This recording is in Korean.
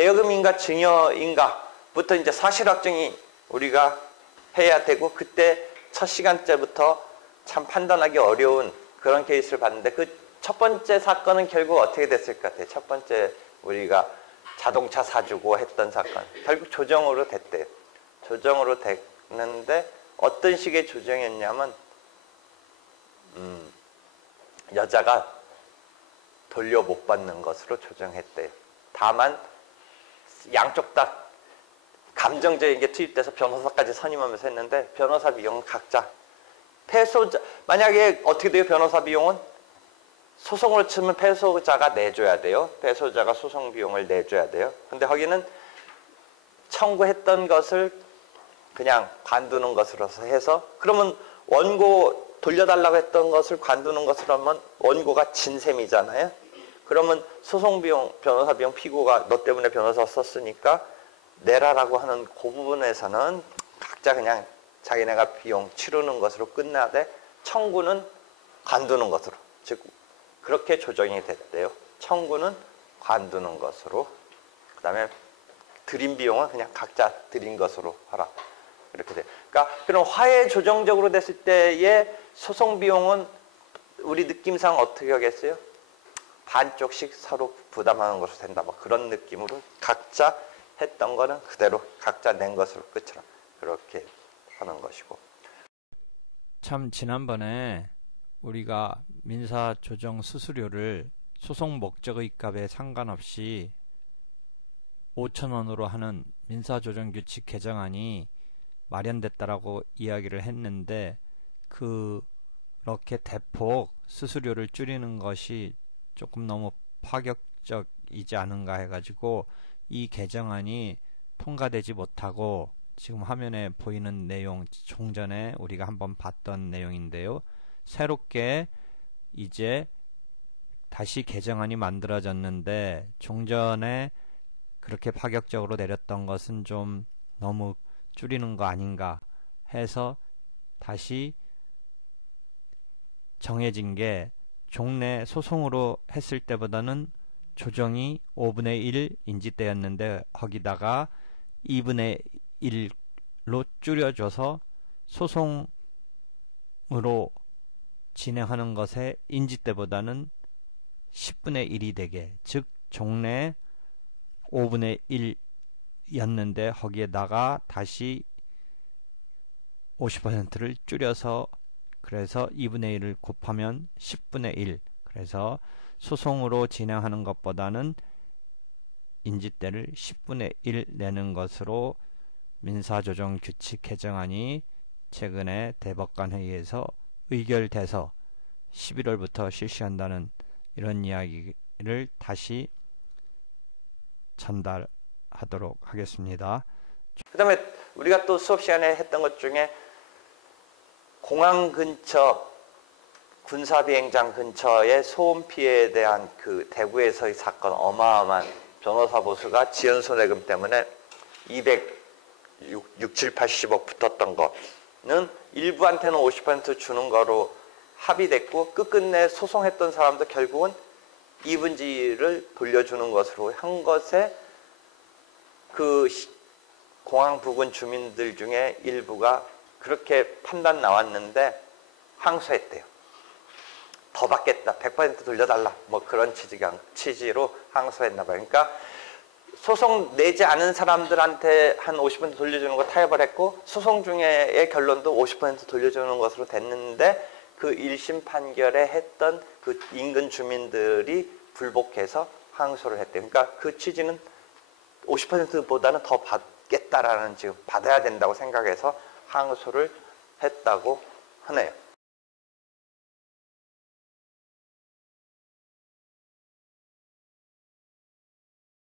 대여금인가 증여인가부터 이제 사실 확정이 우리가 해야 되고, 그때 첫 시간째부터 참 판단하기 어려운 그런 케이스를 봤는데, 그 첫 번째 사건은 결국 어떻게 됐을 것 같아요? 첫 번째 우리가 자동차 사주고 했던 사건, 결국 조정으로 됐대요. 조정으로 됐는데 어떤 식의 조정이었냐면 여자가 돌려 못 받는 것으로 조정했대요. 다만 양쪽 다 감정적인 게 투입돼서 변호사까지 선임하면서 했는데, 변호사 비용은 각자 패소자, 만약에 어떻게 돼요? 변호사 비용은 소송으로 치면 패소자가 내줘야 돼요. 패소자가 소송 비용을 내줘야 돼요. 근데 거기는 청구했던 것을 그냥 관두는 것으로 해서, 그러면 원고 돌려달라고 했던 것을 관두는 것으로 하면 원고가 진 셈이잖아요. 그러면 소송 비용, 변호사 비용, 피고가 너 때문에 변호사 썼으니까 내라라고 하는 그 부분에서는 각자 그냥 자기네가 비용 치르는 것으로 끝나되, 청구는 관두는 것으로, 즉 그렇게 조정이 됐대요. 청구는 관두는 것으로, 그 다음에 드린 비용은 그냥 각자 드린 것으로 하라, 이렇게 돼요. 그러니까 그런 화해 조정적으로 됐을 때의 소송 비용은 우리 느낌상 어떻게 하겠어요? 반쪽씩 서로 부담하는 것으로 된다, 뭐 그런 느낌으로 각자 했던 거는 그대로 각자 낸 것으로 끝이라, 그렇게 하는 것이고. 참 지난번에 우리가 민사조정 수수료를 소송 목적의 값에 상관없이 5,000원으로 하는 민사조정규칙 개정안이 마련됐다라고 이야기를 했는데, 그렇게 대폭 수수료를 줄이는 것이 조금 너무 파격적이지 않은가 해가지고 이 개정안이 통과되지 못하고, 지금 화면에 보이는 내용, 종전에 우리가 한번 봤던 내용인데요. 새롭게 이제 다시 개정안이 만들어졌는데, 종전에 그렇게 파격적으로 내렸던 것은 좀 너무 줄이는 거 아닌가 해서 다시 정해진 게, 종래 소송으로 했을 때보다는 조정이 5분의 1 인지대였는데 거기다가 2분의 1로 줄여줘서 소송으로 진행하는 것에 인지대보다는 10분의 1이 되게, 즉 종래 5분의 1였는데 거기에다가 다시 50%를 줄여서, 그래서 2분의 1을 곱하면 10분의 1, 그래서 소송으로 진행하는 것보다는 인지대를 10분의 1 내는 것으로 민사조정규칙 개정안이 최근에 대법관 회의에서 의결돼서 11월부터 실시한다는 이런 이야기를 다시 전달하도록 하겠습니다. 그 다음에 우리가 또 수업 시간에 했던 것 중에 공항 근처, 군사비행장 근처의 소음 피해에 대한 그 대구에서의 사건, 어마어마한 변호사 보수가 지연손해금 때문에 206, 7, 80억 붙었던 거는 일부한테는 50% 주는 거로 합의됐고, 끝끝내 소송했던 사람도 결국은 이분지를 돌려주는 것으로 한 것에, 그 공항 부근 주민들 중에 일부가 그렇게 판단 나왔는데 항소했대요. 더 받겠다, 100% 돌려달라, 뭐 그런 취지로 항소했나 봐요. 그러니까 소송 내지 않은 사람들한테 한 50% 돌려주는 거 타협을 했고, 소송 중에의 결론도 50% 돌려주는 것으로 됐는데, 그 1심 판결에 했던 그 인근 주민들이 불복해서 항소를 했대요. 그러니까 그 취지는 50%보다는 더 받겠다라는, 지금 받아야 된다고 생각해서 항소를 했다고 하네요.